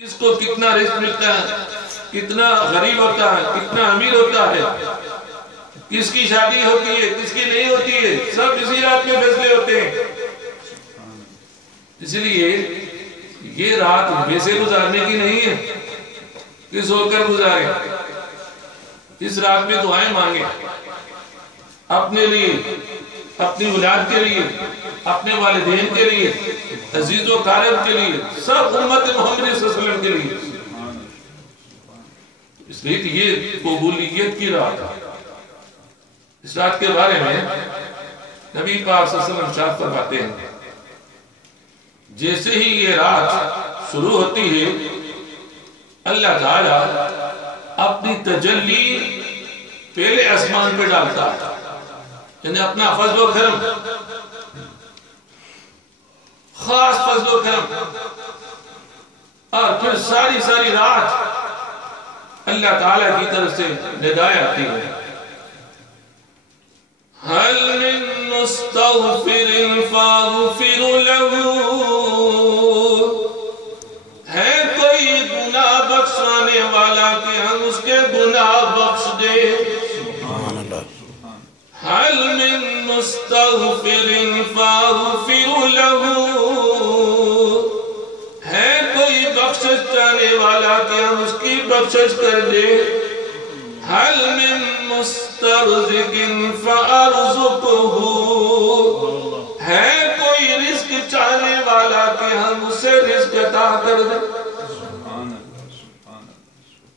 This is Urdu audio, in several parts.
اس کو کتنا رزق ملتا ہے، کتنا غریب ہوتا ہے، کتنا امیر ہوتا ہے، کس کی شادی ہوتی ہے، کس کی نہیں ہوتی ہے، سب اسی رات میں فیصلے ہوتے ہیں۔ اس لیے یہ رات ویسے گزارنے کی نہیں ہے کہ سو کر گزارے۔ اس رات میں دعائیں مانگے اپنے لیے، اپنی اولاد کے لیے، اپنے والدین کے لیے، عزیز و اقارب کے لیے، سب امت محمد صلی اللہ علیہ وسلم کے لیے۔ اس لیے کہ یہ قبولیت کی رات ہے۔ اس رات کے بارے میں نبی پاک صلی اللہ علیہ وسلم ارشاد فرماتے ہیں، جیسے ہی یہ رات شروع ہوتی ہے اللہ تعالیٰ اپنی تجلی پہلے آسمان پہ ڈالتا ہے، یعنی اپنا فضل و کرم، خاص فضل و کرم، اور پھر ساری رات اللہ تعالیٰ کی طرف سے ندائیں آتی ہیں، حل من مستغفر فاغفر له، ہے کوئی گناہ بخشانے والا کہ ہم اس کے گناہ بخش دیں، حل من مستغفر فاغفر له، ہے کوئی بخشش چاہنے والا کہ ہم اس کی بخشش کر دیں، حل من مسترزق فارزقه، ہے کوئی رزق چاہنے والا کہ ہم اسے رزق عطا کر دیں،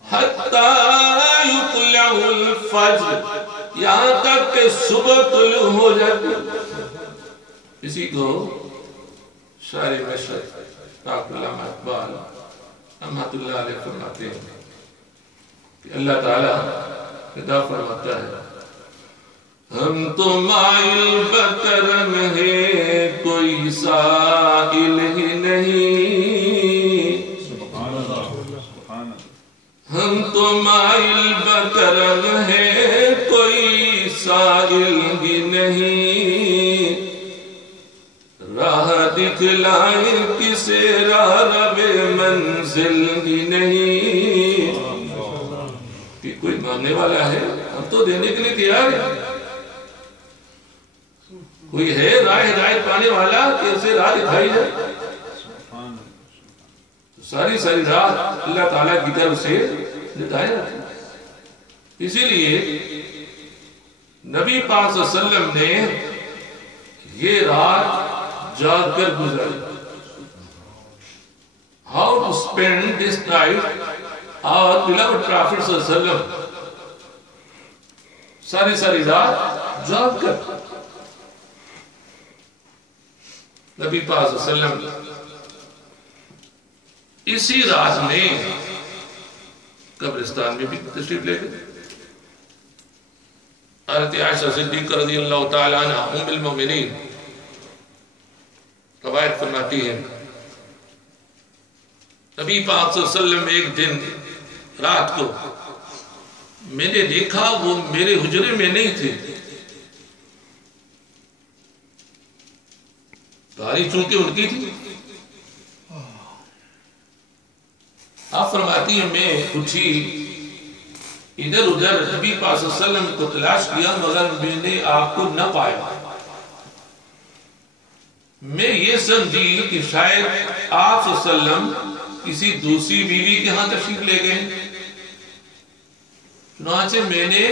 حتی یطلع الفجر، یہاں تک کہ صبح طلوع ہو جاتی۔ اسی کو شاعر مشرق ڈاکٹر علامہ اقبال رحمۃ اللہ علیہ فرماتے ہیں کہ اللہ تعالیٰ خدا فرماتا ہے، ہم تو مائل بکرم ہے کوئی سائل ہی نہیں، ہم تو مائل بکرم ہے کوئی سائل ہی نہیں، راہ دکھلائیں کسے راہ رب منزل ہی نہیں، کہ کوئی ماننے والا ہے ہم تو دینے کے لیے تیار ہیں، کوئی ہے راہ ہدایت پانے والا کہ اسے راہ دکھائی جائے۔ ساری رات اللہ تعالیٰ کی طرف سے ہدایت آتی ہے۔ اسی لیے نبی پاک صلی اللہ علیہ وسلم نے یہ رات جاگ کر گزاری۔ How to spend this night, our beloved Prophet صلی اللہ علیہ وسلم ساری رات جاگ کر، نبی پاک صلی اللہ علیہ وسلم اسی رات میں قبرستان میں بھی تشریف لے گئے۔ حضرت عائشہ صدیقہ رضی اللہ تعالی عنہ ام المومنین روایت فرماتی ہیں، نبی پاک صلی اللہ علیہ وسلم ایک دن رات کو میں نے دیکھا وہ میرے حجرے میں نہیں تھے، باری چونکہ ان کی تھی۔ آپ فرماتی ہیں میں اٹھی، ادھر ادھر نبی پاک صلی اللہ علیہ وسلم کو تلاش کیا مگر میں نے آپ کو نہ پایا۔ میں یہ سمجھی کہ شاید آپ صلی اللہ علیہ وسلم کسی دوسری بیوی کے ہاں تشریف لے گئے، چنانچہ میں نے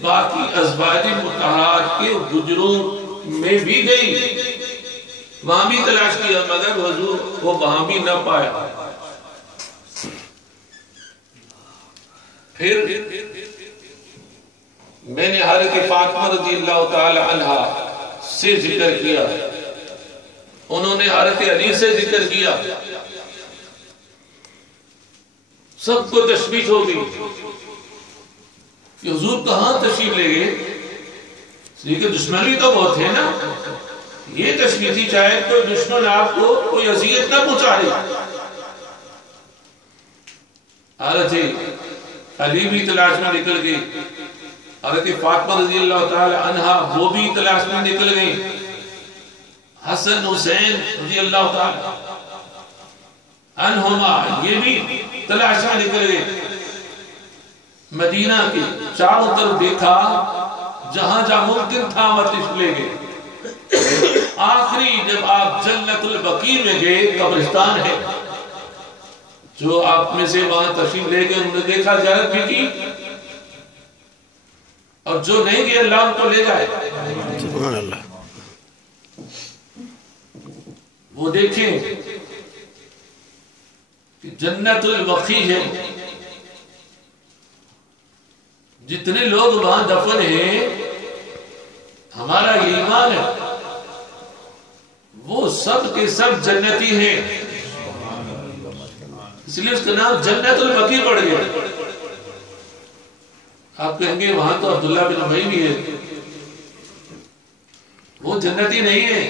باقی ازواج مطہرات کے حجروں میں بھی گئی، وہاں بھی تلاش کیا مگر حضور وہ وہاں بھی نہ پایا۔ پھر میں نے حضرت فاطمہ رضی اللہ تعالی عنہ سے ذکر کیا، انہوں نے حضرت علی سے ذکر کیا، سب کو تشویش ہو گئی کہ حضور کہاں تشریف لے گئے، اس لیے کہ دشمن بھی تو بہت ہے نا، یہ تشویش تھی شاید کوئی دشمن آپ کو کوئی اذیت نہ پہنچائے۔ حضرت علی بھی تلاش میں نکل گئی، حضرت فاطمہ رضی اللہ تعالی عنہ وہ بھی تلاش میں نکل گئی، حسن حسین رضی اللہ تعالی، انہما، یہ بھی تلاشا نکلے، مدینہ کے چاروں طرف دیکھا، جہاں جہاں ممکن تھا تشریف لے گئے۔ آخری جب آپ جنت البقیع میں گئے، قبرستان ہے، جو آپ میں سے وہاں تشریف لے گئے انہوں نے دیکھا، زیارت بھی کی، اور جو نہیں گئے اللہ ان کو لے جائے۔ سبحان اللہ۔ وہ دیکھیں کہ جنت البقیع ہے، جتنے لوگ وہاں دفن ہیں، ہمارا ایمان ہے وہ سب کے سب جنتی ہیں، اس لیے اس کا نام جنت البقیع پڑ گیا۔ آپ کہیں گے وہاں تو عبداللہ بن ابی بھی ہے، وہ جنتی نہیں ہے۔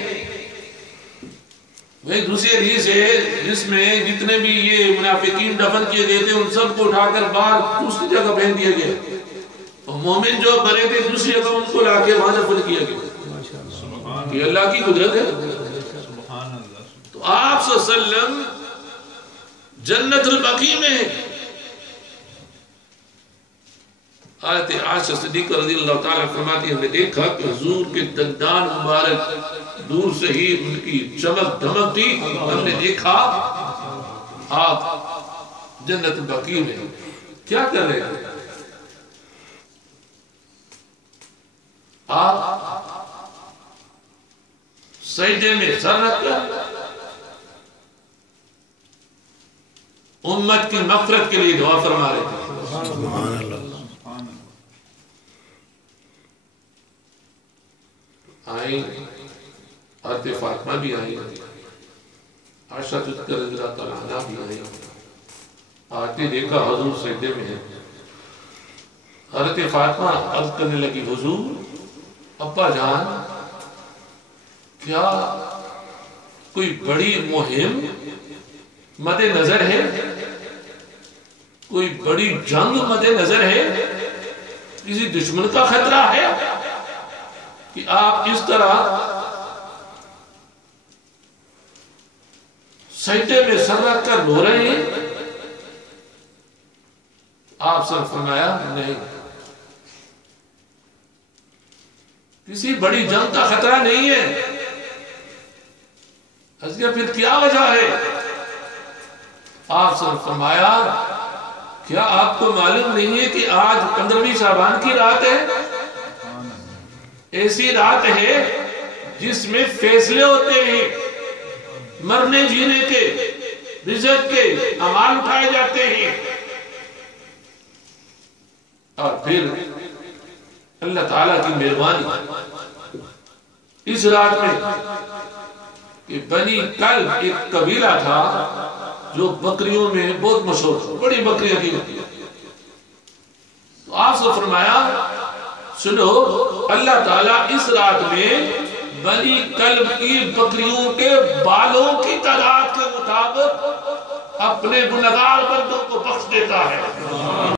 وہ ایک دوسری حدیث ہے جس میں جتنے بھی یہ منافقین دفن کیے گئے تھے ان سب کو اٹھا کر باہر دوسری جگہ پھینک دیا گیا، اور مومن جو مرے تھے دوسری جگہ ان کو لا کے وہاں دفن کیا گیا۔ یہ اللہ کی قدرت ہے۔ تو آپ صلی اللہ علیہ وسلم جنت البقیع میں ہیں۔ حضرت عائشہ صدیقہ رضی اللہ تعالیٰ فرماتی ہے، ہم نے دیکھا کہ حضور کے دندان مبارک دور سے ہی ان کی چمک دھمک تھی، ہم نے دیکھا آپ جنت البقیع میں کیا کر رہے ہیں؟ آپ سجدے میں سر رکھ کر امت کی مغفرت کے لیے دعا فرما رہے تھے۔ سبحان اللہ۔ آئیں حضرت فاطمہ بھی آئی، عائشہ رضی اللہ تعالیٰ عنہا بھی آئی، آتے دیکھا حضور سجدے میں ہیں۔ حضرت فاطمہ عرض کرنے لگی، حضور ابا جان کیا کوئی بڑی مہم مد نظر ہے؟ کوئی بڑی جنگ مد نظر ہے؟ کسی دشمن کا خطرہ ہے کہ آپ اس طرح سجدے میں سر رکھ کر رو رہے ہیں؟ آپ سے فرمایا نہیں، کسی بڑی جنگ کا خطرہ نہیں ہے۔ پھر کیا وجہ ہے؟ آپ سے فرمایا کیا آپ کو معلوم نہیں ہے کہ آج 15ویں شعبان کی رات ہے؟ ایسی رات ہے جس میں فیصلے ہوتے ہیں، مرنے جینے کے، رزق کے، اعمال اٹھائے جاتے ہیں، اور پھر اللہ تعالیٰ کی مہربانی اس رات میں کہ بنی کلب ایک قبیلہ تھا جو بکریوں میں بہت مشہور تھا، بڑی بکریاں کی ہوتی ہیں۔ تو آپ سے فرمایا سنو، اللہ تعالیٰ اس رات میں بنی کلب کی بکریوں کے بالوں کی تعداد کے مطابق اپنے گنہگار بندوں کو بخش دیتا ہے۔